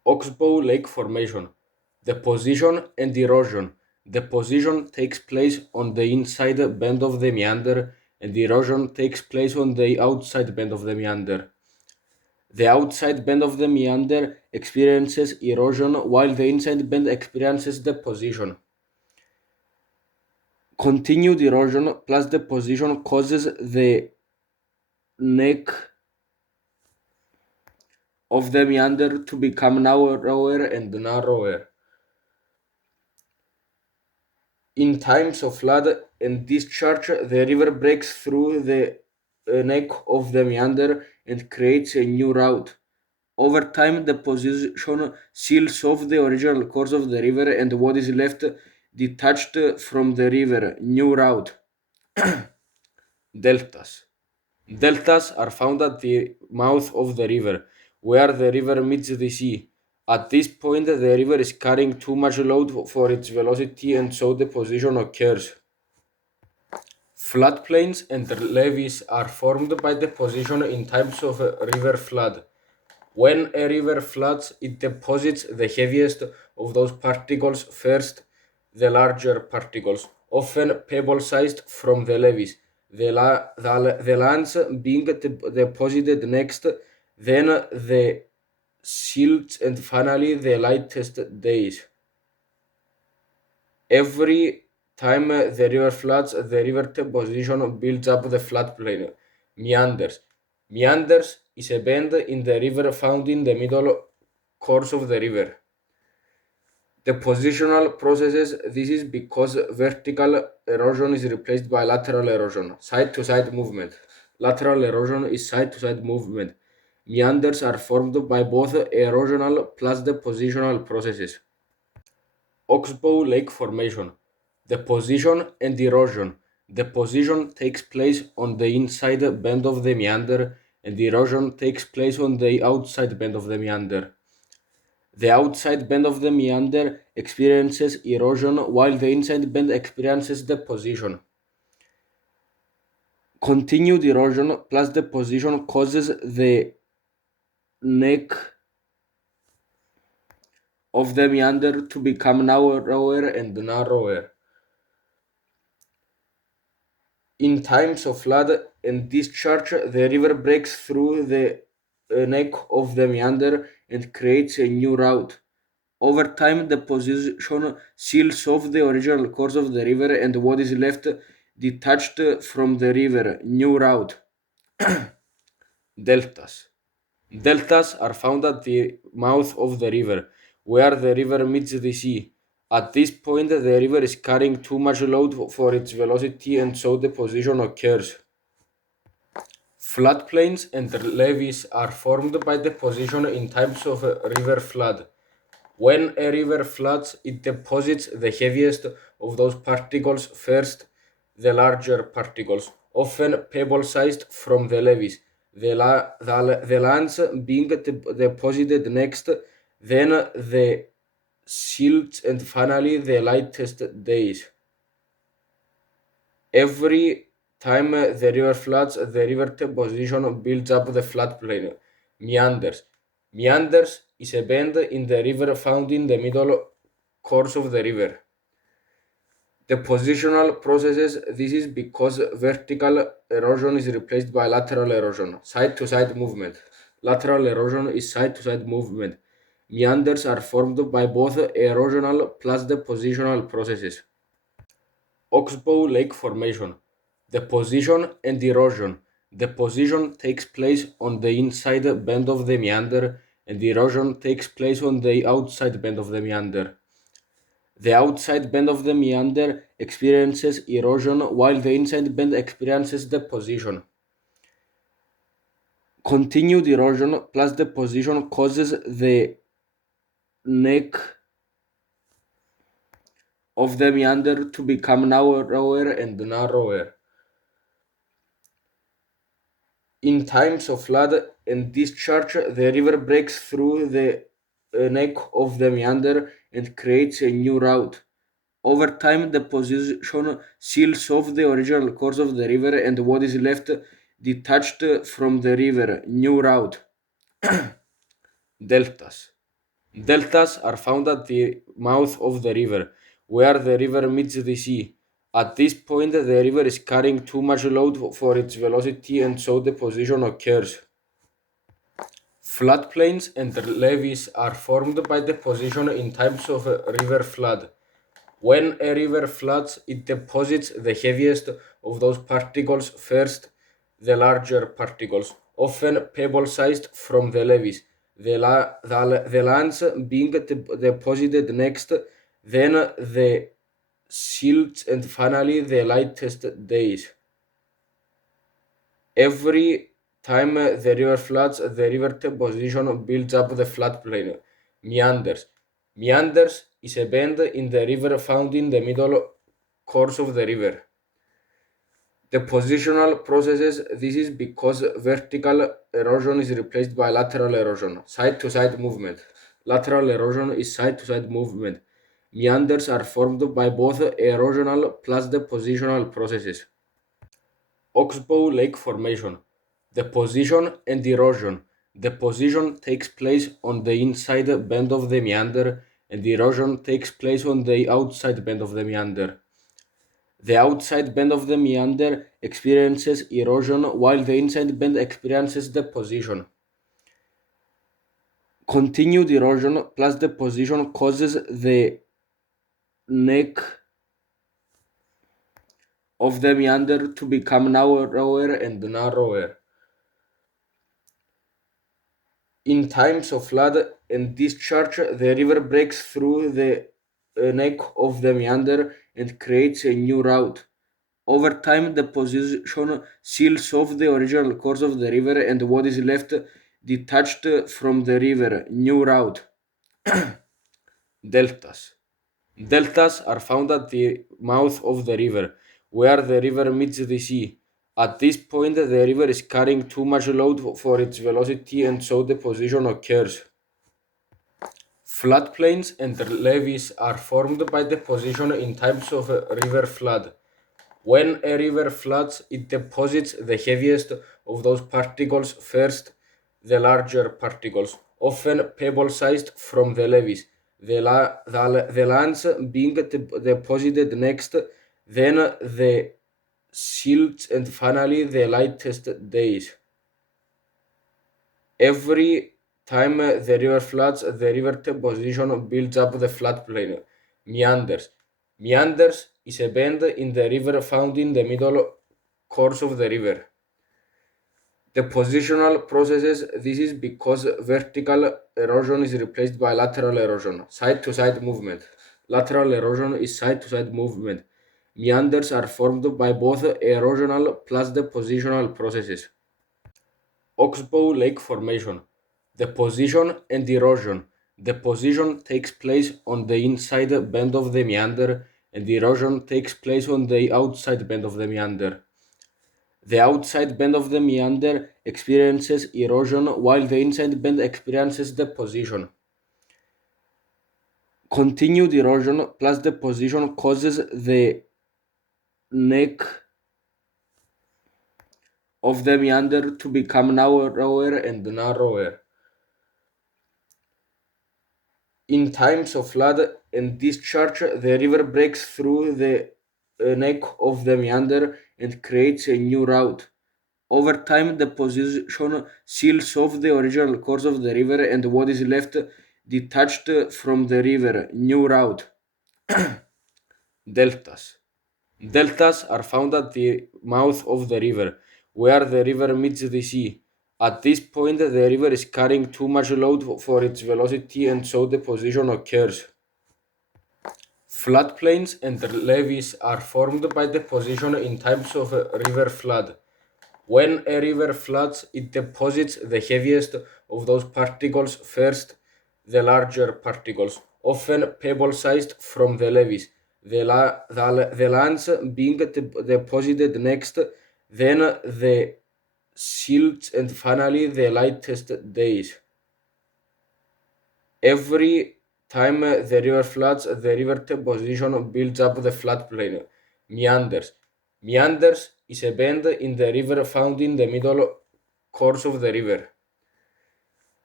Oxbow Lake Formation. Deposition and erosion. Deposition takes place on the inside bend of the meander, and erosion takes place on the outside bend of the meander. The outside bend of the meander experiences erosion while the inside bend experiences deposition. Continued erosion plus deposition causes the neck of the meander to become narrower and narrower. In times of flood and discharge, the river breaks through the neck of the meander and creates a new route. Over time, the position seals off the original course of the river and what is left detached from the river, new route. Deltas. Deltas are found at the mouth of the river, where the river meets the sea. At this point, the river is carrying too much load for its velocity, and so deposition occurs. Floodplains and levees are formed by deposition in times of a river flood. When a river floods, it deposits the heaviest of those particles first, the larger particles, often pebble-sized, from the levees, the lands being deposited next, then the silts, and finally the lightest days. Every time the river floods, the river deposition builds up the floodplain. Meanders. Meanders is a bend in the river found in the middle course of the river. Depositional processes. This is because vertical erosion is replaced by lateral erosion, side-to-side movement. Lateral erosion is side-to-side movement. Meanders are formed by both erosional plus depositional processes. Oxbow Lake Formation. Deposition and erosion. Deposition takes place on the inside bend of the meander, and erosion takes place on the outside bend of the meander. The outside bend of the meander experiences erosion while the inside bend experiences deposition. Continued erosion plus deposition causes the neck of the meander to become narrower and narrower. In times of flood and discharge, the river breaks through the neck of the meander and creates a new route. Over time, the position seals off the original course of the river and what is left detached from the river, new route. Deltas. Deltas are found at the mouth of the river, where the river meets the sea. At this point, the river is carrying too much load for its velocity, and so deposition occurs. Floodplains and levees are formed by deposition in times of a river flood. When a river floods, it deposits the heaviest of those particles first, the larger particles, often pebble-sized, from the levees, the lands being deposited next, then the silts, and finally the lightest days. Every time the river floods, the river deposition builds up the floodplain. Meanders. Meanders is a bend in the river found in the middle course of the river. Depositional processes. This is because vertical erosion is replaced by lateral erosion, side-to-side movement. Lateral erosion is side-to-side movement. Meanders are formed by both erosional plus depositional processes. Oxbow Lake Formation. Deposition and erosion. Deposition takes place on the inside bend of the meander, and erosion takes place on the outside bend of the meander. The outside bend of the meander experiences erosion while the inside bend experiences deposition. Continued erosion plus deposition causes the neck of the meander to become narrower and narrower. In times of flood and discharge, the river breaks through the neck of the meander and creates a new route. Over time, the position seals off the original course of the river and what is left detached from the river, new route. Deltas. Deltas are found at the mouth of the river, where the river meets the sea. At this point, the river is carrying too much load for its velocity, and so deposition occurs. Floodplains and levees are formed by deposition in times of a river flood. When a river floods, it deposits the heaviest of those particles first, the larger particles, often pebble-sized, from the levees, the lands being deposited next, then the silts, and finally the lightest days. Every time the river floods, the river deposition builds up the floodplain. Meanders. Meanders is a bend in the river found in the middle course of the river. The positional processes, this is because vertical erosion is replaced by lateral erosion, side-to-side movement. Lateral erosion is side-to-side movement. Meanders are formed by both erosional plus depositional processes. Oxbow Lake Formation. Deposition and erosion. Deposition takes place on the inside bend of the meander, and erosion takes place on the outside bend of the meander. The outside bend of the meander experiences erosion while the inside bend experiences deposition. Continued erosion plus deposition causes the neck of the meander to become narrower and narrower. In times of flood and discharge, the river breaks through the neck of the meander and creates a new route. Over time, the position seals off the original course of the river, and what is left detached from the river, new route. Deltas. Deltas are found at the mouth of the river, where the river meets the sea. At this point, the river is carrying too much load for its velocity, and so deposition occurs. Floodplains and levees are formed by deposition in times of a river flood. When a river floods, it deposits the heaviest of those particles first, the larger particles, often pebble-sized, from the levees, the lands being deposited next, then the silts, and finally the lightest days. Every time the river floods, the river deposition builds up the floodplain. Meanders. Meanders is a bend in the river found in the middle course of the river. The positional processes, this is because vertical erosion is replaced by lateral erosion, side-to-side movement. Lateral erosion is side-to-side movement. Meanders are formed by both erosional plus depositional processes. Oxbow Lake Formation. Deposition and erosion. Deposition takes place on the inside bend of the meander, and erosion takes place on the outside bend of the meander. The outside bend of the meander experiences erosion while the inside bend experiences deposition. Continued erosion plus deposition causes the neck of the meander to become narrower and narrower. In times of flood and discharge, the river breaks through the neck of the meander and creates a new route. Over time, the position seals off the original course of the river, and what is left detached from the river, new route. Deltas. Deltas are found at the mouth of the river, where the river meets the sea. At this point, the river is carrying too much load for its velocity, and so deposition occurs. Floodplains and levees are formed by deposition in times of a river flood. When a river floods, it deposits the heaviest of those particles first, the larger particles, often pebble-sized, from the levees, the lands being deposited next, then the silts, and finally the lightest days. Every time the river floods, the river deposition builds up the floodplain. Meanders. Meanders is a bend in the river found in the middle course of the river.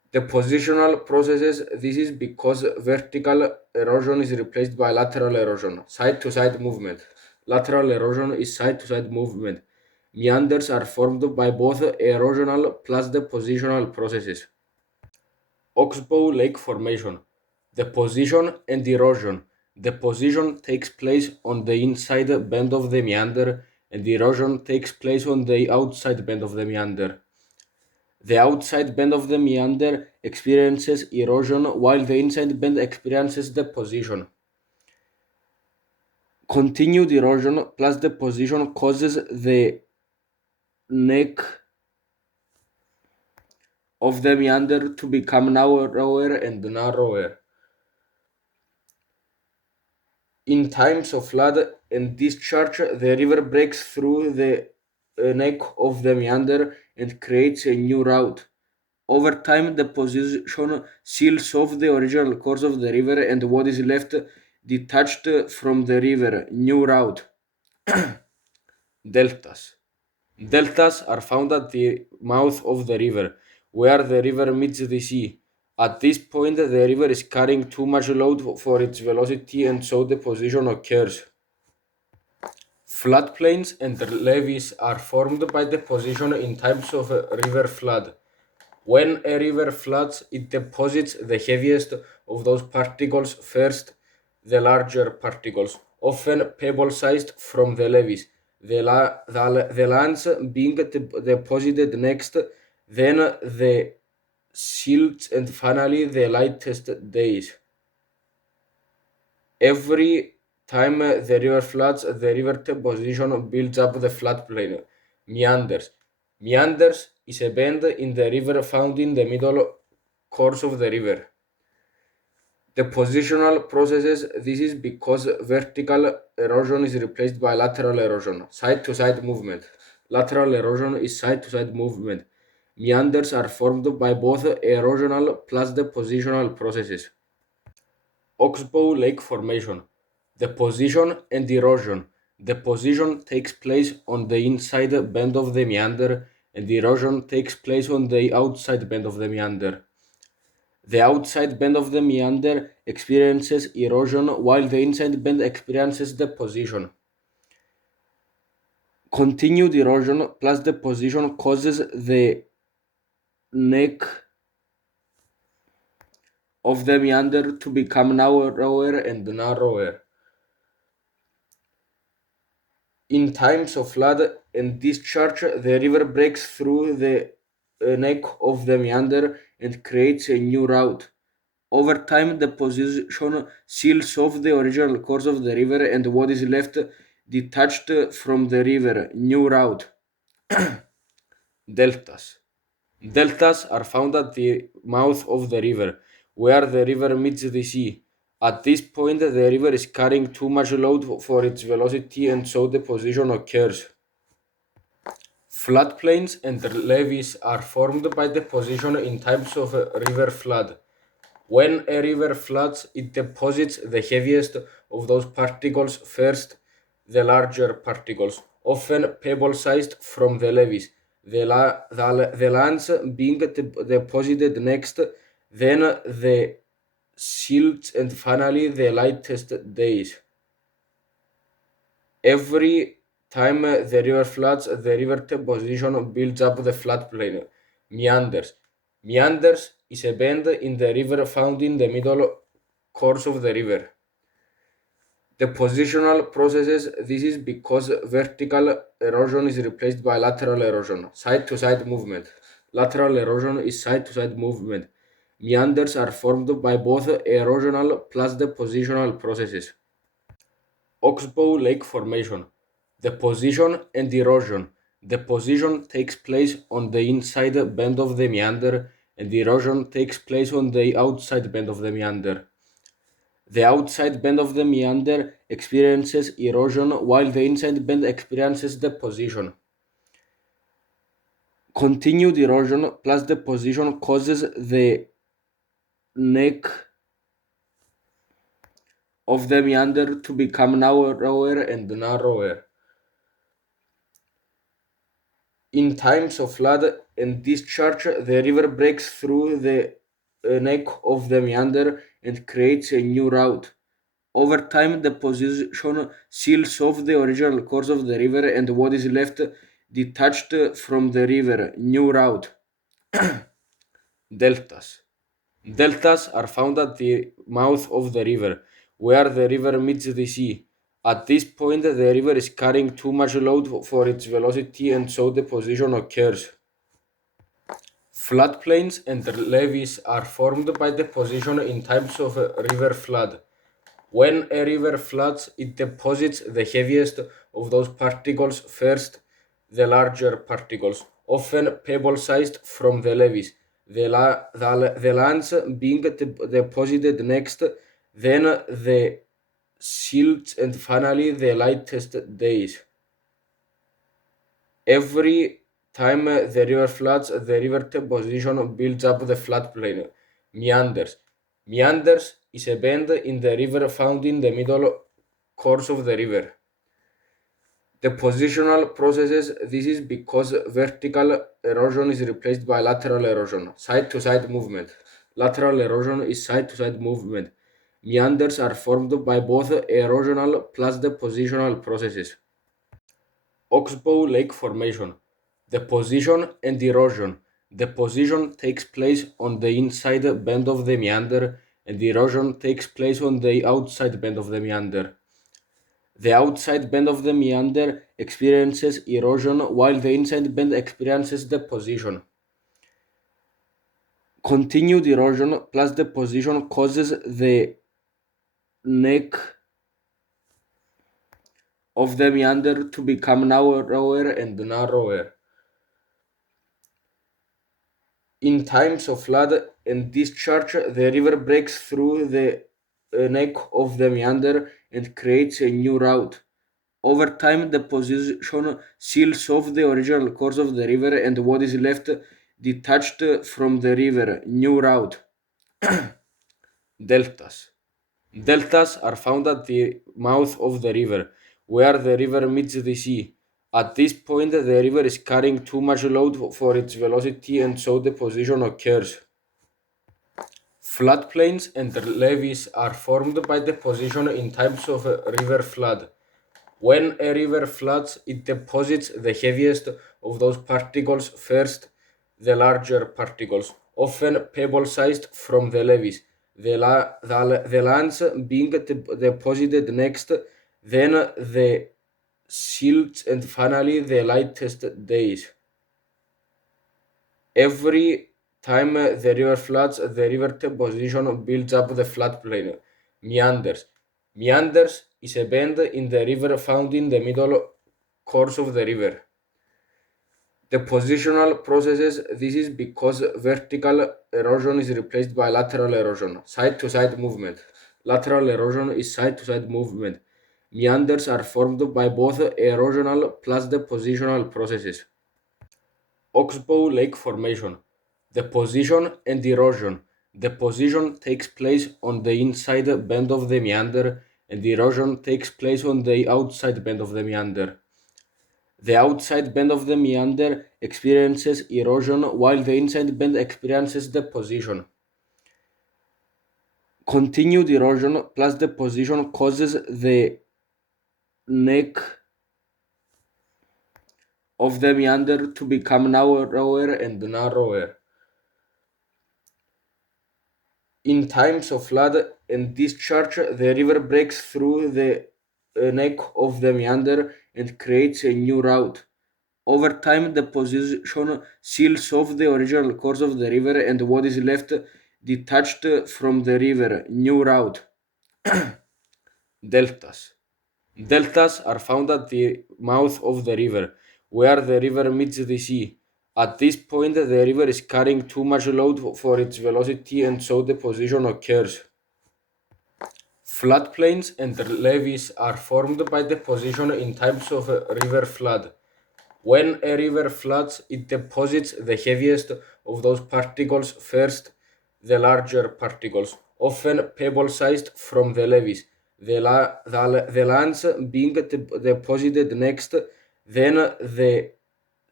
The positional processes, this is because vertical erosion is replaced by lateral erosion, side to side movement. Lateral erosion is side to side movement. Meanders are formed by both erosional plus the positional processes. Oxbow Lake Formation. Deposition and erosion. Deposition takes place on the inside bend of the meander, and erosion takes place on the outside bend of the meander. The outside bend of the meander experiences erosion while the inside bend experiences deposition. Continued erosion plus deposition causes the neck of the meander to become narrower and narrower. In times of flood and discharge, the river breaks through the neck of the meander and creates a new route. Over time, the position seals off the original course of the river and what is left detached from the river. New route. Deltas. Deltas are found at the mouth of the river, where the river meets the sea. At this point, the river is carrying too much load for its velocity, and so deposition occurs. Floodplains and levees are formed by deposition in times of a river flood. When a river floods, it deposits the heaviest of those particles first, the larger particles, often pebble-sized, from the levees. The lands being deposited next, then the silts, and finally the lightest days. Every time the river floods, the river deposition builds up the floodplain. Meanders. Meanders is a bend in the river found in the middle course of the river. The positional processes, this is because vertical erosion is replaced by lateral erosion, side to side movement. Lateral erosion is side to side movement. Meanders are formed by both erosional plus depositional processes. Oxbow Lake Formation. Deposition and erosion. Deposition takes place on the inside bend of the meander, and erosion takes place on the outside bend of the meander. The outside bend of the meander experiences erosion while the inside bend experiences deposition. Continued erosion plus deposition causes the neck of the meander to become narrower and narrower. In times of flood and discharge, the river breaks through the neck of the meander and creates a new route. Over time, the position seals off the original course of the river and what is left detached from the river. New route. Deltas. Deltas are found at the mouth of the river, where the river meets the sea. At this point, the river is carrying too much load for its velocity, and so deposition occurs. Floodplains and levees are formed by deposition in times of a river flood. When a river floods, it deposits the heaviest of those particles first, the larger particles, often pebble-sized, from the levees. The lands being deposited next, then the silts, and finally the lightest days. Every time the river floods, the river deposition builds up the floodplain. Meanders. Meanders is a bend in the river found in the middle course of the river. The positional processes, this is because vertical erosion is replaced by lateral erosion, side to side movement. Lateral erosion is side to side movement. Meanders are formed by both erosional plus depositional processes. Oxbow Lake Formation. Deposition and erosion. Deposition takes place on the inside bend of the meander, and erosion takes place on the outside bend of the meander. The outside bend of the meander experiences erosion while the inside bend experiences deposition. Continued erosion plus deposition causes the neck of the meander to become narrower and narrower. In times of flood and discharge, the river breaks through the neck of the meander and creates a new route. Over time, the position seals off the original course of the river and what is left detached from the river, new route. Deltas. Deltas are found at the mouth of the river, where the river meets the sea. At this point, the river is carrying too much load for its velocity, and so the position occurs. Floodplains and levees are formed by deposition in times of a river flood. When a river floods, it deposits the heaviest of those particles first, the larger particles, often pebble-sized, from the levees, the lands being deposited next, then the silts, and finally the lightest days. Every time the river floods, the river deposition builds up the floodplain. Meanders. Meanders is a bend in the river found in the middle course of the river. The positional processes, this is because vertical erosion is replaced by lateral erosion, side-to-side movement. Lateral erosion is side-to-side movement. Meanders are formed by both erosional plus depositional processes. Oxbow Lake Formation. Deposition and erosion. Deposition takes place on the inside bend of the meander, and erosion takes place on the outside bend of the meander. The outside bend of the meander experiences erosion while the inside bend experiences deposition. Continued erosion plus deposition causes the neck of the meander to become narrower and narrower. In times of flood and discharge, the river breaks through the neck of the meander and creates a new route. Over time, the position seals off the original course of the river and what is left detached from the river, new route. Deltas. Deltas are found at the mouth of the river, where the river meets the sea. At this point, the river is carrying too much load for its velocity, and so deposition occurs. Floodplains and levees are formed by deposition in times of a river flood. When a river floods, it deposits the heaviest of those particles first, the larger particles, often pebble-sized, from the levees, the lands being deposited next, then the silts, and finally the lightest days. Every time the river floods, the river deposition builds up the floodplain. Meanders. Meanders is a bend in the river found in the middle course of the river. The positional processes, this is because vertical erosion is replaced by lateral erosion, side-to-side movement. Lateral erosion is side-to-side movement. Meanders are formed by both erosional plus depositional processes. Oxbow Lake Formation. Deposition and erosion. Deposition takes place on the inside bend of the meander, and erosion takes place on the outside bend of the meander. The outside bend of the meander experiences erosion while the inside bend experiences deposition. Continued erosion plus deposition causes the neck of the meander to become narrower and narrower. In times of flood and discharge, the river breaks through the neck of the meander and creates a new route. Over time, the position seals off the original course of the river and what is left detached from the river, new route. Deltas. Deltas are found at the mouth of the river, where the river meets the sea. At this point, the river is carrying too much load for its velocity, and so deposition occurs. Floodplains and levees are formed by deposition in times of a river flood. When a river floods, it deposits the heaviest of those particles first, the larger particles, often pebble-sized, from the levees, the lands being deposited next, then the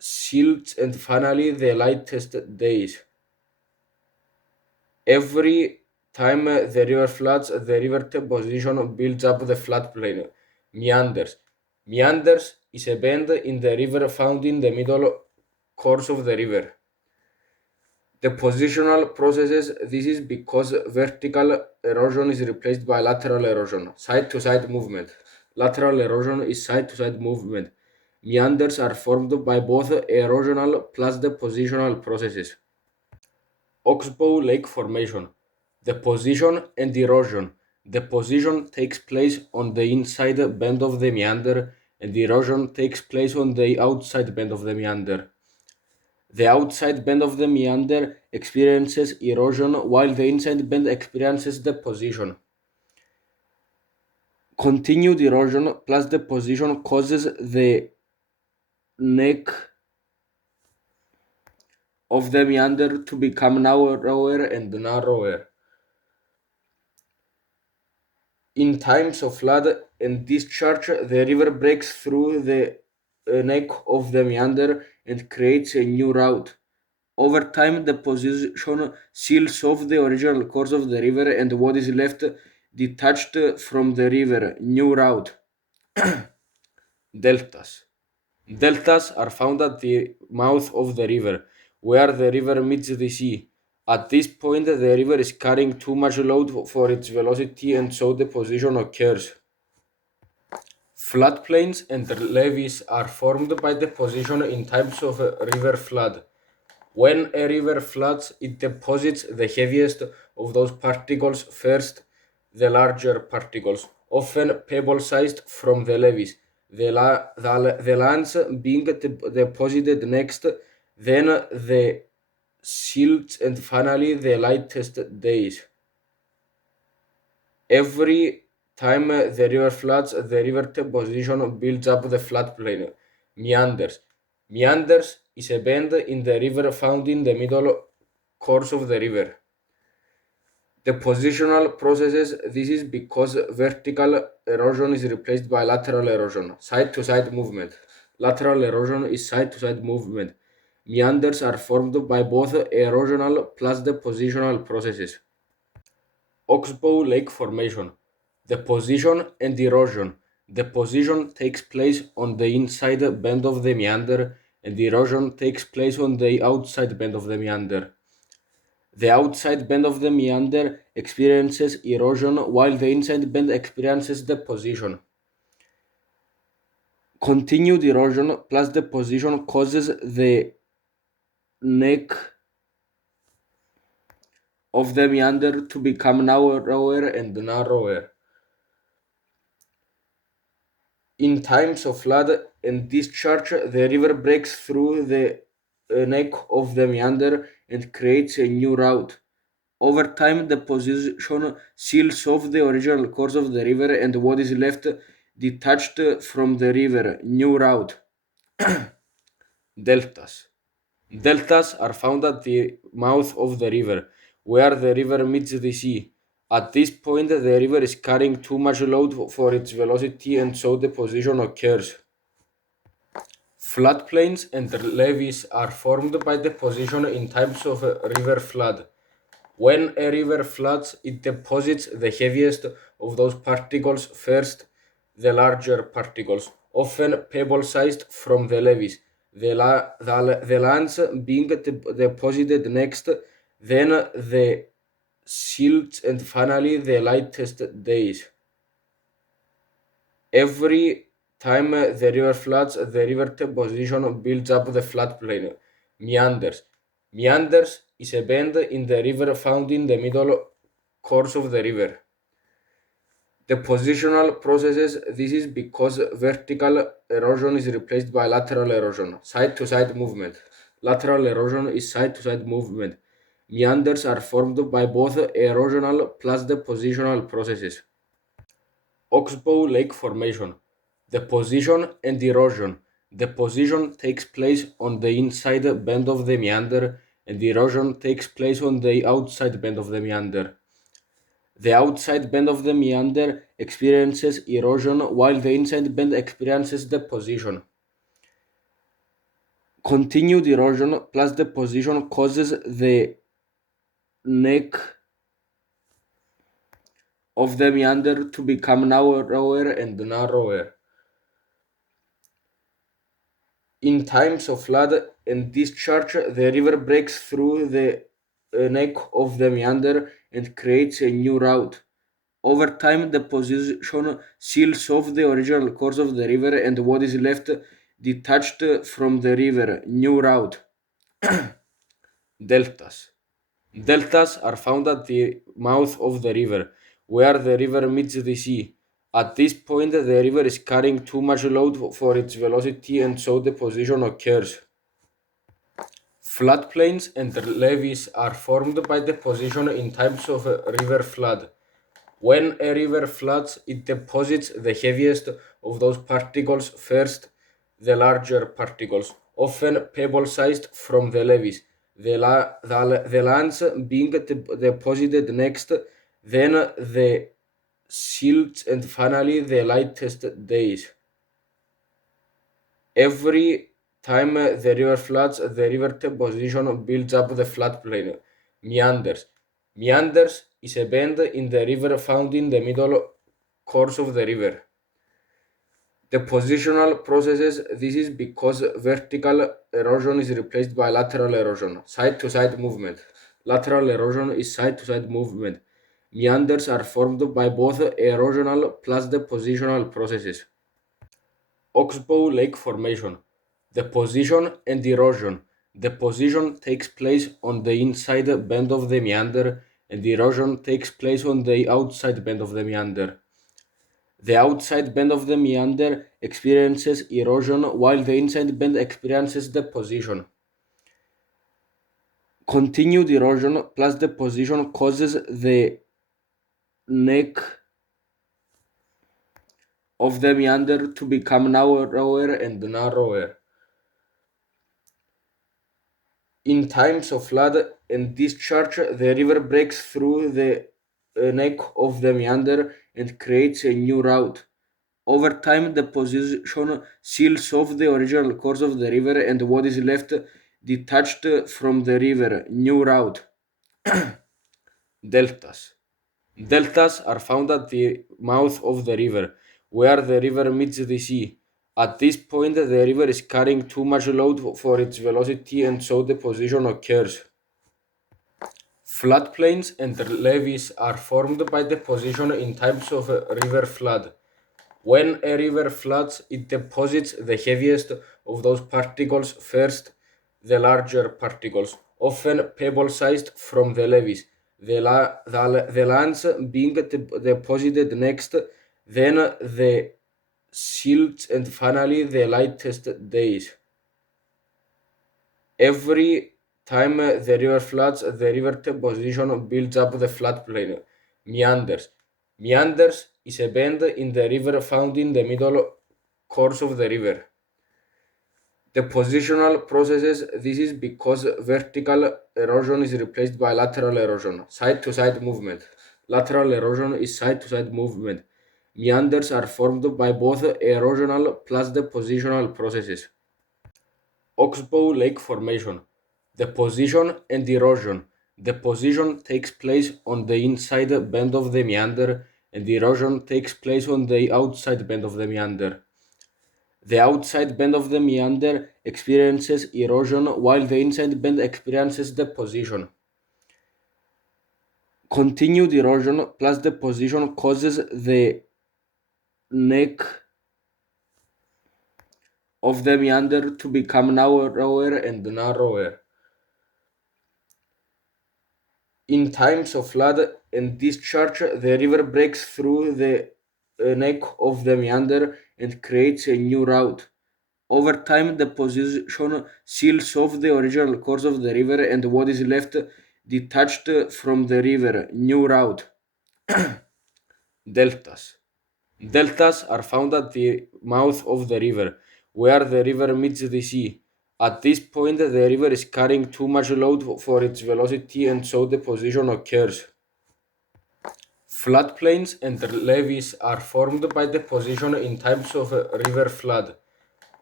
silts, and finally the lightest days. Every time the river floods, the river position builds up the floodplain. Meanders. Meanders is a bend in the river found in the middle course of the river. The positional processes, this is because vertical erosion is replaced by lateral erosion, side-to-side movement. Lateral erosion is side-to-side movement. Meanders are formed by both erosional plus the positional processes. Oxbow Lake Formation. The position and erosion. The position takes place on the inside bend of the meander, and the erosion takes place on the outside bend of the meander. The outside bend of the meander experiences erosion while the inside bend experiences deposition. Continued erosion plus deposition causes the neck of the meander to become narrower and narrower. In times of flood and discharge, the river breaks through the neck of the meander and creates a new route. Over time, the position seals off the original course of the river and what is left detached from the river. New route. Deltas. Deltas are found at the mouth of the river, where the river meets the sea. At this point, the river is carrying too much load for its velocity, and so deposition occurs. Floodplains and levees are formed by deposition in times of a river flood. When a river floods, it deposits the heaviest of those particles first, the larger particles, often pebble-sized, from the levees, the lands being deposited next, then the silts, and finally the lightest days. Every time the river floods, the river position builds up the floodplain. Meanders. Meanders is a bend in the river found in the middle course of the river. The positional processes, this is because vertical erosion is replaced by lateral erosion, side-to-side movement. Lateral erosion is side-to-side movement. Meanders are formed by both erosional plus the positional processes. Oxbow Lake Formation. The position and erosion. The position takes place on the inside bend of the meander, and the erosion takes place on the outside bend of the meander. The outside bend of the meander experiences erosion while the inside bend experiences deposition. Continued erosion plus deposition causes the neck of the meander to become narrower and narrower. In times of flood and discharge, the river breaks through the neck of the meander and creates a new route. Over time, the position seals off the original course of the river and what is left detached from the river. New route. Deltas. Deltas are found at the mouth of the river, where the river meets the sea. At this point, the river is carrying too much load for its velocity, and so deposition occurs. Floodplains and levees are formed by deposition in times of a river flood. When a river floods, it deposits the heaviest of those particles first, the larger particles, often pebble-sized, from the levees, the lands being deposited next, then the silts, and finally the lightest days. Every time the river floods, the river position builds up the floodplain. Meanders. Meanders is a bend in the river found in the middle course of the river. The positional processes, this is because vertical erosion is replaced by lateral erosion, side-to-side movement. Lateral erosion is side-to-side movement. Meanders are formed by both erosional plus depositional processes. Oxbow Lake Formation. The position and erosion. The position takes place on the inside bend of the meander, and the erosion takes place on the outside bend of the meander. The outside bend of the meander experiences erosion while the inside bend experiences deposition. Continued erosion plus deposition causes the neck of the meander to become narrower and narrower. In times of flood and discharge, the river breaks through the neck of the meander and creates a new route. Over time, the position seals off the original course of the river and what is left detached from the river, new route. Deltas. Deltas are found at the mouth of the river, where the river meets the sea. At this point, the river is carrying too much load for its velocity, and so deposition occurs. Floodplains and levees are formed by deposition in times of a river flood. When a river floods, it deposits the heaviest of those particles first, the larger particles, often pebble-sized, from the levees. The lands being deposited next, then the silts, and finally the lightest days. Every time the river floods, the river deposition builds up the floodplain. Meanders. Meanders is a bend in the river found in the middle course of the river. The positional processes, this is because vertical erosion is replaced by lateral erosion, side-to-side movement. Lateral erosion is side-to-side movement. Meanders are formed by both erosional plus depositional processes. Oxbow Lake Formation. Deposition and erosion. Deposition takes place on the inside bend of the meander, and erosion takes place on the outside bend of the meander. The outside bend of the meander experiences erosion while the inside bend experiences deposition. Continued erosion plus deposition causes the neck of the meander to become narrower and narrower. In times of flood and discharge, the river breaks through the neck of the meander and creates a new route. Over time, the position seals off the original course of the river and what is left detached from the river, new route. Deltas. Deltas are found at the mouth of the river, where the river meets the sea. At this point, the river is carrying too much load for its velocity, and so deposition occurs. Floodplains and levees are formed by deposition in times of a river flood. When a river floods, it deposits the heaviest of those particles first, the larger particles, often pebble-sized, from the levees. The lands being deposited next, then the silts, and finally the lightest days. Every time the river floods, the river deposition builds up the floodplain. Meanders. Meanders is a bend in the river found in the middle course of the river. The positional processes, this is because vertical erosion is replaced by lateral erosion, side-to-side movement. Lateral erosion is side-to-side movement. Meanders are formed by both erosional plus depositional processes. Oxbow Lake Formation. Deposition and erosion. Deposition takes place on the inside bend of the meander, and erosion takes place on the outside bend of the meander. The outside bend of the meander experiences erosion while the inside bend experiences deposition. Continued erosion plus deposition causes the neck of the meander to become narrower and narrower. In times of flood and discharge, the river breaks through the neck of the meander and creates a new route. Over time, the position seals off the original course of the river and what is left detached from the river, new route. Deltas. Deltas are found at the mouth of the river, where the river meets the sea. At this point, the river is carrying too much load for its velocity, and so deposition occurs. Floodplains and levees are formed by deposition in times of a river flood.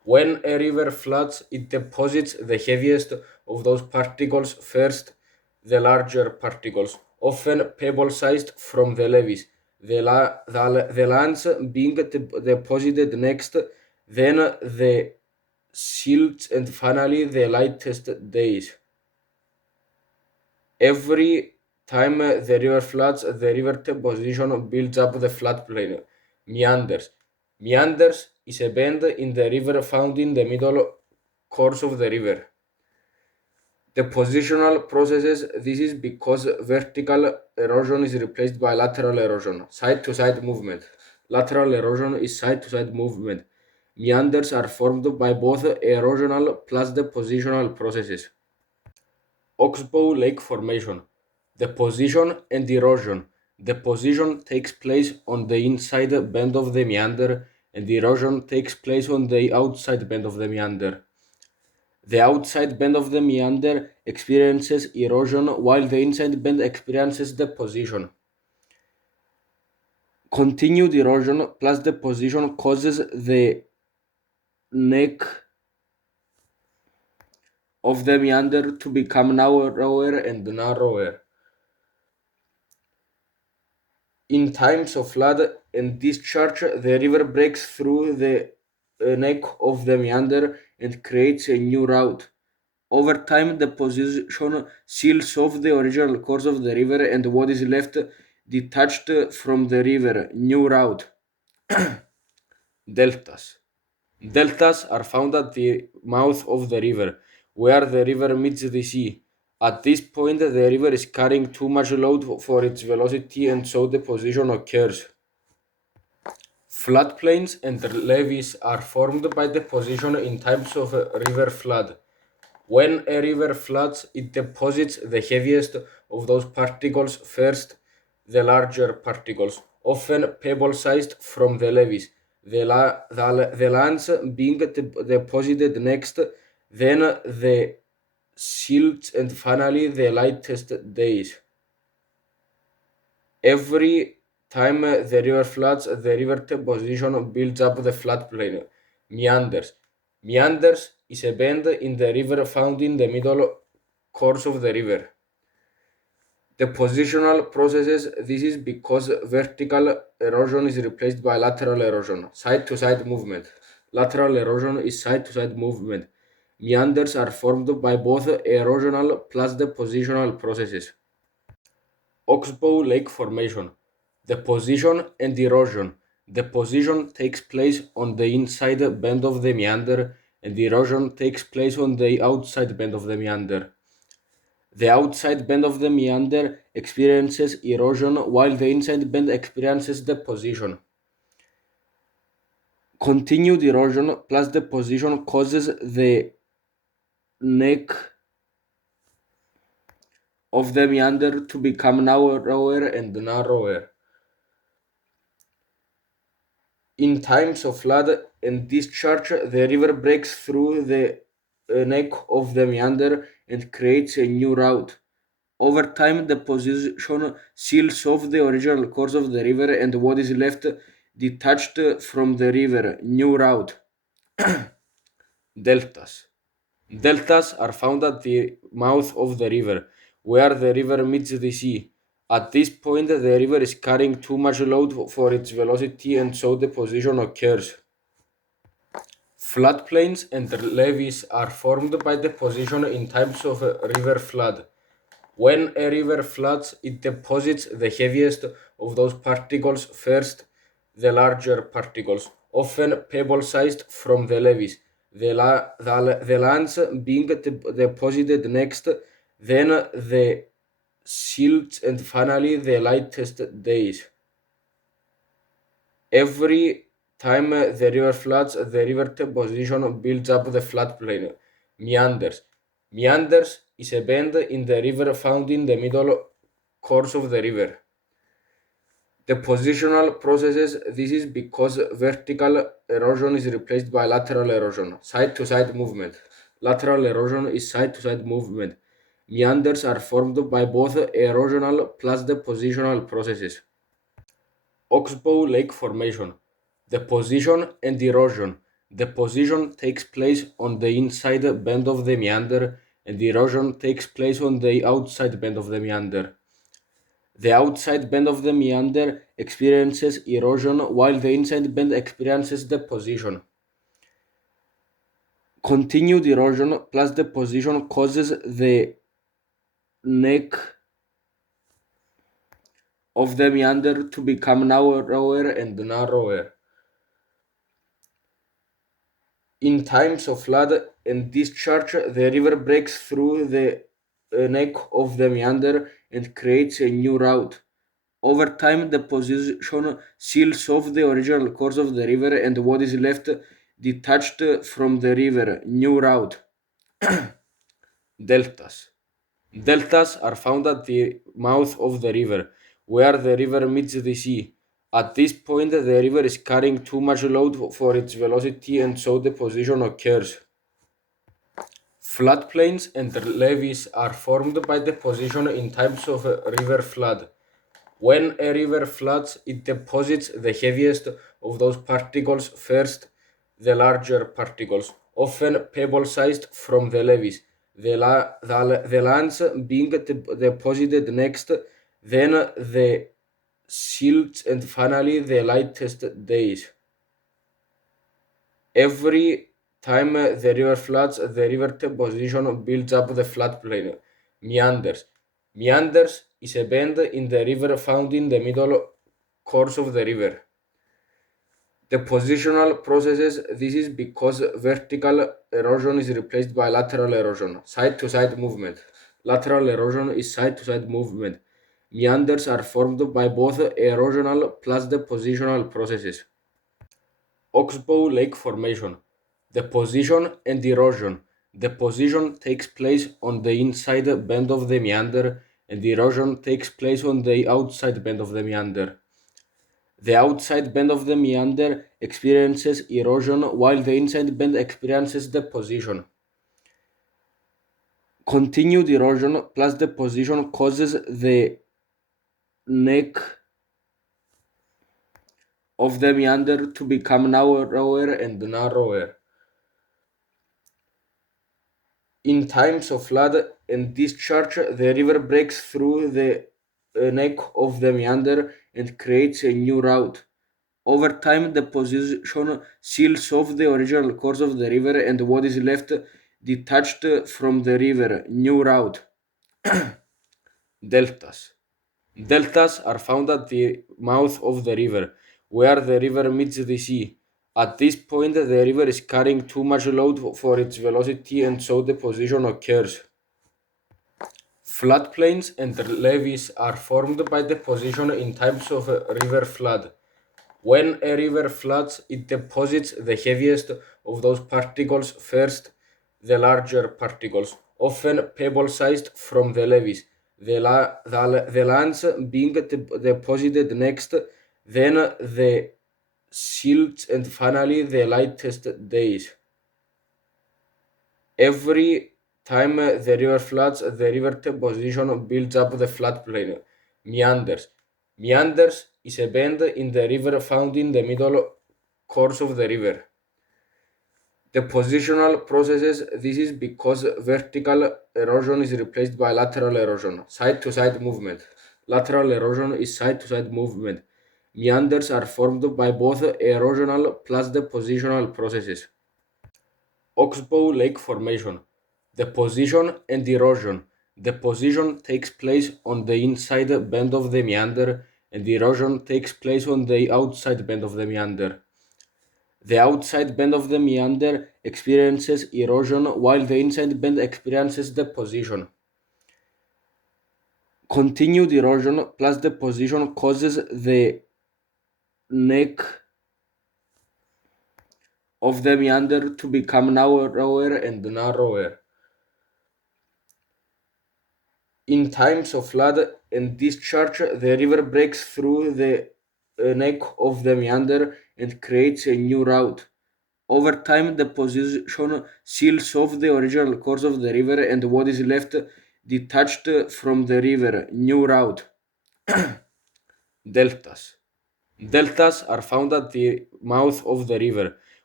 When a river floods, it deposits the heaviest of those particles first, the larger particles, often pebble-sized from the levees, the lands being deposited next, then the silts, and finally the lightest days. Every time the river floods, the river deposition builds up the floodplain. Meanders. Meanders is a bend in the river found in the middle course of the river. The positional processes, this is because vertical erosion is replaced by lateral erosion, side to side movement. Lateral erosion is side to side movement. Meanders are formed by both erosional plus depositional processes. Oxbow Lake Formation. Deposition and erosion. Deposition takes place on the inside bend of the meander, and erosion takes place on the outside bend of the meander. The outside bend of the meander experiences erosion while the inside bend experiences deposition. Continued erosion plus deposition causes the neck of the meander to become narrower and narrower. In times of flood and discharge, the river breaks through the neck of the meander and creates a new route. Over time, the position seals off the original course of the river and what is left detached from the river, new route. Deltas. Deltas are found at the mouth of the river, where the river meets the sea. At this point, the river is carrying too much load for its velocity, and so deposition occurs. Floodplains and levees are formed by deposition in times of a river flood. When a river floods, it deposits the heaviest of those particles first, the larger particles, often pebble-sized from the levees, the lands being deposited next, then the silts, and finally the lightest days. Every time the river floods, the river deposition builds up the floodplain. Meanders. Meanders is a bend in the river found in the middle course of the river. The positional processes, this is because vertical erosion is replaced by lateral erosion, side to side movement. Lateral erosion is side to side movement. Meanders are formed by both erosional plus depositional processes. Oxbow Lake Formation. Deposition and erosion. Deposition takes place on the inside bend of the meander, and erosion takes place on the outside bend of the meander. The outside bend of the meander experiences erosion while the inside bend experiences deposition. Continued erosion plus deposition causes the neck of the meander to become narrower and narrower. In times of flood and discharge, the river breaks through the neck of the meander and creates a new route. Over time, the position seals off the original course of the river and what is left detached from the river, new route. Deltas. Deltas are found at the mouth of the river, where the river meets the sea. At this point, the river is carrying too much load for its velocity, and so deposition occurs. Floodplains and levees are formed by deposition in times of a river flood. When a river floods, it deposits the heaviest of those particles first, the larger particles, often pebble-sized from the levees, the lands being deposited next, then the silts, and finally the lightest days. Every time the river floods, the river deposition builds up the floodplain. Meanders. Meanders is a bend in the river found in the middle course of the river. The positional processes, this is because vertical erosion is replaced by lateral erosion, side to side movement. Lateral erosion is side to side movement. Meanders are formed by both erosional plus depositional processes. Oxbow Lake Formation. Deposition and erosion. Deposition takes place on the inside bend of the meander, and erosion takes place on the outside bend of the meander. The outside bend of the meander experiences erosion while the inside bend experiences deposition. Continued erosion plus deposition causes the neck of the meander to become narrower and narrower. In times of flood and discharge, the river breaks through the neck of the meander and creates a new route. Over time, the position seals off the original course of the river, and what is left detached from the river, new route. Deltas. Deltas are found at the mouth of the river, where the river meets the sea. At this point, the river is carrying too much load for its velocity, and so deposition occurs. Floodplains and levees are formed by deposition in times of a river flood. When a river floods, it deposits the heaviest of those particles first, the larger particles, often pebble-sized, from the levees, the lands being deposited next, then the silts, and finally the lightest days. Every time the river floods, the river deposition builds up the floodplain. Meanders. Meanders is a bend in the river found in the middle course of the river. Depositional processes. This is because vertical erosion is replaced by lateral erosion, side-to-side movement. Lateral erosion is side-to-side movement. Meanders are formed by both erosional plus depositional processes. Oxbow Lake Formation. Deposition and erosion. Deposition takes place on the inside bend of the meander, and erosion takes place on the outside bend of the meander. The outside bend of the meander experiences erosion while the inside bend experiences deposition. Continued erosion plus deposition causes the neck of the meander to become narrower and narrower. In times of flood and discharge, the river breaks through the neck of the meander and creates a new route. Over time, the position seals off the original course of the river, and what is left detached from the river, new route. Deltas. Deltas are found at the mouth of the river, where the river meets the sea. At this point, the river is carrying too much load for its velocity, and so deposition occurs. Floodplains and levees are formed by deposition in times of a river flood. When a river floods, it deposits the heaviest of those particles first, the larger particles, often pebble-sized, from the levees, the lands being deposited next, then the silts, and finally the lightest days. Every time the river floods, the river deposition builds up the floodplain. Meanders. Meanders is a bend in the river found in the middle course of the river. Depositional processes. This is because vertical erosion is replaced by lateral erosion, side-to-side movement. Lateral erosion is side-to-side movement. Meanders are formed by both erosional plus depositional processes. Oxbow Lake Formation. Deposition and erosion. Deposition takes place on the inside bend of the meander, and erosion takes place on the outside bend of the meander. The outside bend of the meander experiences erosion while the inside bend experiences deposition. Continued erosion plus deposition causes the neck of the meander to become narrower and narrower. In times of flood and discharge, the river breaks through the neck of the meander and creates a new route. Over time, the position seals off the original course of the river, and what is left detached from the river, new route. Deltas. Deltas are found at the mouth of the river,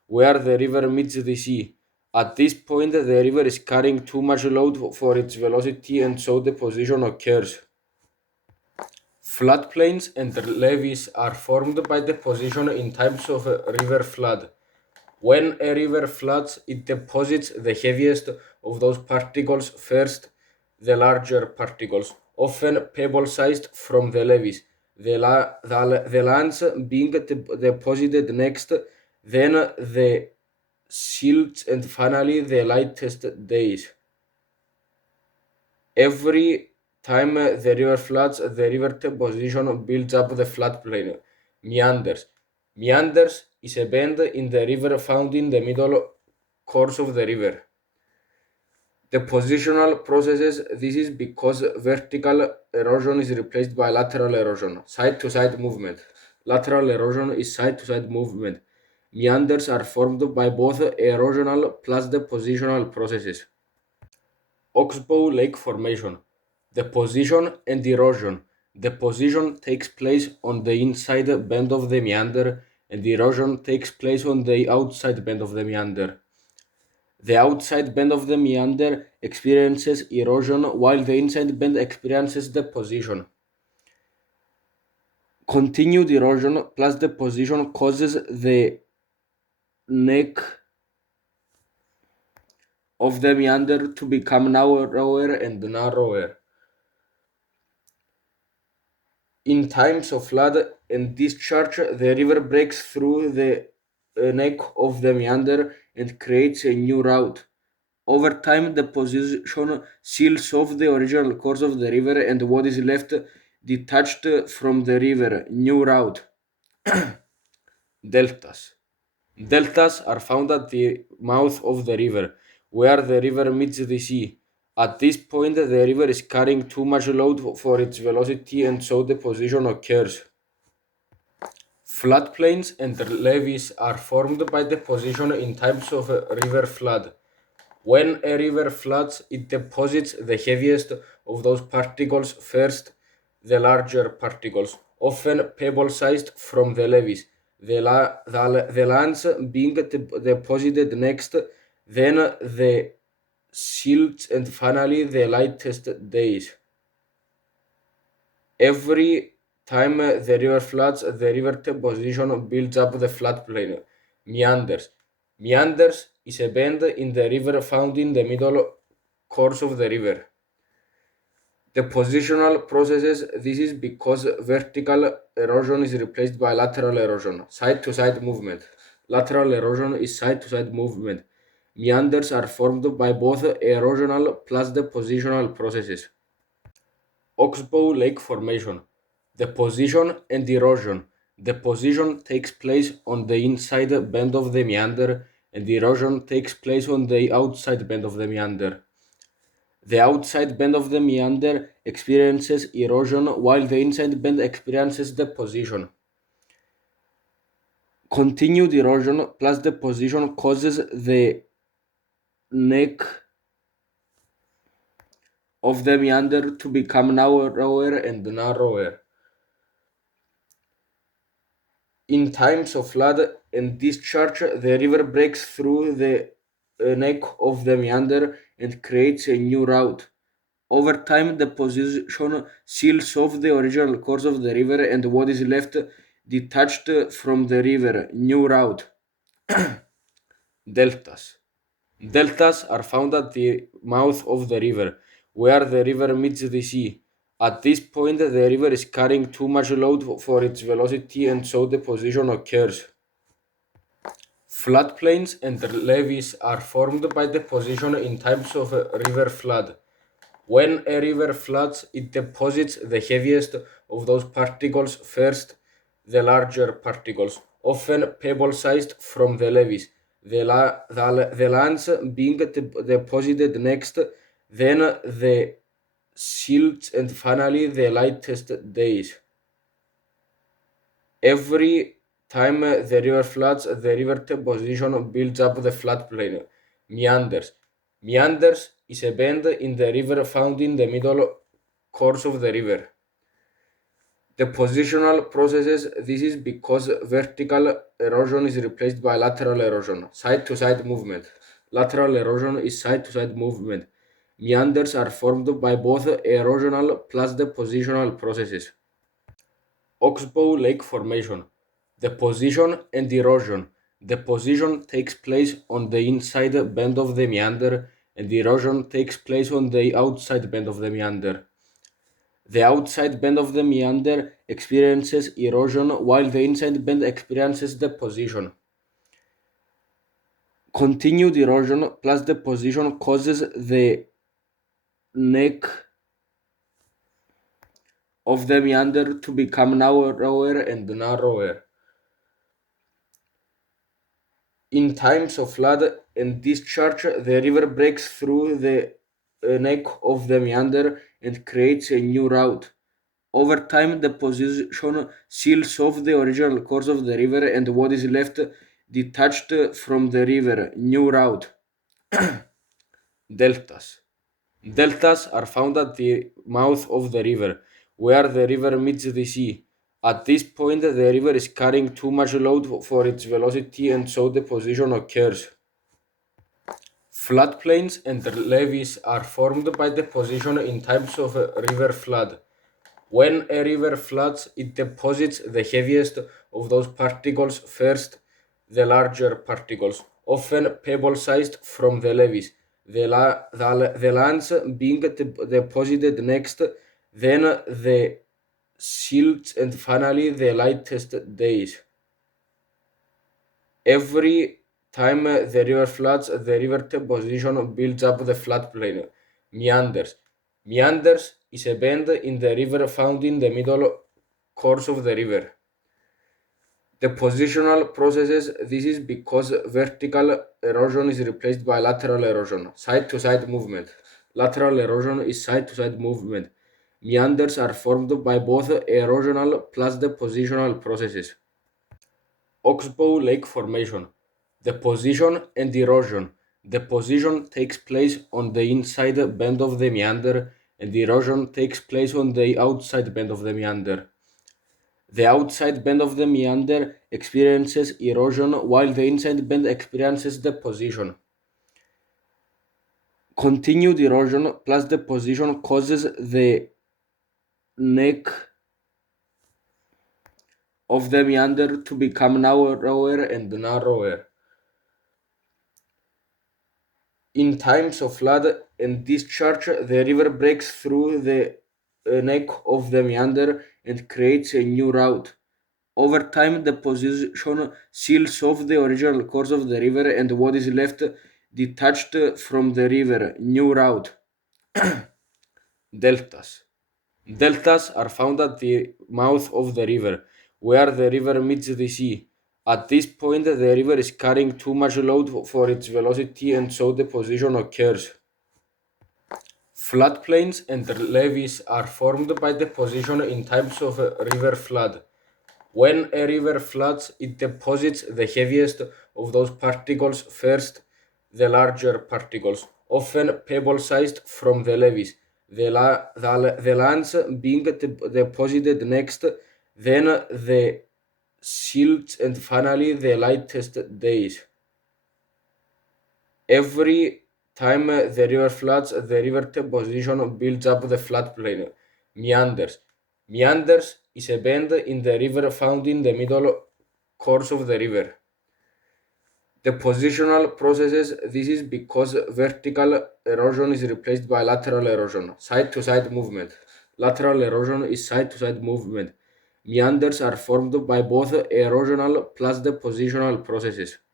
where the river meets the sea. At this point, the river is carrying too much load for its velocity, and so the position occurs. Floodplains and levees are formed by the position in times of a river flood. When a river floods, it deposits the heaviest of those particles first, the larger particles, often pebble-sized, from the levees, the lands being deposited next, then the silts, and finally the lightest days. Every time the river floods, the river position builds up the floodplain. Meanders. Meanders is a bend in the river found in the middle course of the river. The positional processes, this is because vertical erosion is replaced by lateral erosion, side-to-side movement. Lateral erosion is side-to-side movement. Meanders are formed by both erosional plus the positional processes. Oxbow Lake Formation. Deposition and erosion. Deposition takes place on the inside bend of the meander, and erosion takes place on the outside bend of the meander. The outside bend of the meander experiences erosion while the inside bend experiences deposition. Continued erosion plus deposition causes the neck of the meander to become narrower and narrower. In times of flood and discharge, the river breaks through the neck of the meander and creates a new route. Over time, the position seals off the original course of the river and what is left detached from the river, new route. Deltas. Deltas are found at the mouth of the river, where the river meets the sea. At this point, the river is carrying too much load for its velocity, and so the position occurs. Floodplains and levees are formed by the position in times of a river flood. When a river floods, it deposits the heaviest of those particles first, the larger particles, often pebble-sized, from the levees, the lands being deposited next, then the silts, and finally the lightest days. Every time the river floods, the river position builds up the floodplain. Meanders. Meanders is a bend in the river found in the middle course of the river. The positional processes, this is because vertical erosion is replaced by lateral erosion, side-to-side movement. Lateral erosion is side-to-side movement. Meanders are formed by both erosional plus the positional processes. Oxbow Lake Formation. Deposition and erosion. Deposition takes place on the inside bend of the meander, and erosion takes place on the outside bend of the meander. The outside bend of the meander experiences erosion while the inside bend experiences deposition. Continued erosion plus deposition causes the neck of the meander to become narrower and narrower. In times of flood and discharge, the river breaks through the neck of the meander and creates a new route. Over time, the position seals off the original course of the river and what is left detached from the river, new route. Deltas. Deltas are found at the mouth of the river, where the river meets the sea. At this point, the river is carrying too much load for its velocity, and so the position occurs. Floodplains and levees are formed by the position in times of a river flood. When a river floods, it deposits the heaviest of those particles first, the larger particles, often pebble-sized, from the levees, the lands being deposited next, then the silts, and finally the lightest days. Every time the river floods, the river position builds up the floodplain. Meanders. Meanders is a bend in the river found in the middle course of the river. The positional processes, this is because vertical erosion is replaced by lateral erosion, side-to-side movement. Lateral erosion is side-to-side movement. Meanders are formed by both erosional plus depositional processes. Oxbow Lake Formation. Deposition and erosion. Deposition takes place on the inside bend of the meander, and erosion takes place on the outside bend of the meander. The outside bend of the meander experiences erosion while the inside bend experiences deposition. Continued erosion plus deposition causes the neck of the meander to become narrower and narrower. In times of flood and discharge, the river breaks through the neck of the meander and creates a new route. Over time, the position seals off the original course of the river and what is left detached from the river, new route. Deltas. Deltas are found at the mouth of the river, where the river meets the sea. At this point, the river is carrying too much load for its velocity, and so deposition occurs. Floodplains and levees are formed by deposition in times of a river flood. When a river floods, it deposits the heaviest of those particles first, the larger particles, often pebble-sized, from the levees. The lands being deposited next, then the silts, and finally the lightest days. Every time the river floods, the river deposition builds up the floodplain. Meanders. Meanders is a bend in the river found in the middle course of the river. The positional processes, this is because vertical erosion is replaced by lateral erosion, side-to-side movement. Lateral erosion is side-to-side movement. Meanders are formed by both erosional plus depositional processes. Oxbow Lake Formation. Deposition and erosion. Deposition takes place on the inside bend of the meander, and erosion takes place on the outside bend of the meander. The outside bend of the meander experiences erosion while the inside bend experiences deposition. Continued erosion plus deposition causes the neck of the meander to become narrower and narrower. In times of flood and discharge, the river breaks through the neck of the meander and creates a new route. Over time, the position seals off the original course of the river and what is left detached from the river, new route. Deltas. Deltas are found at the mouth of the river, where the river meets the sea. At this point, the river is carrying too much load for its velocity, and so deposition occurs. Floodplains and levees are formed by deposition in times of a river flood. When a river floods, it deposits the heaviest of those particles first, the larger particles, often pebble-sized, from the levees. The lands being deposited next, then the silts, and finally the lightest days. Every time the river floods, the river deposition builds up the floodplain. Meanders. Meanders is a bend in the river found in the middle course of the river. The positional processes, this is because vertical erosion is replaced by lateral erosion, side-to-side movement. Lateral erosion is side-to-side movement. Meanders are formed by both erosional plus depositional processes.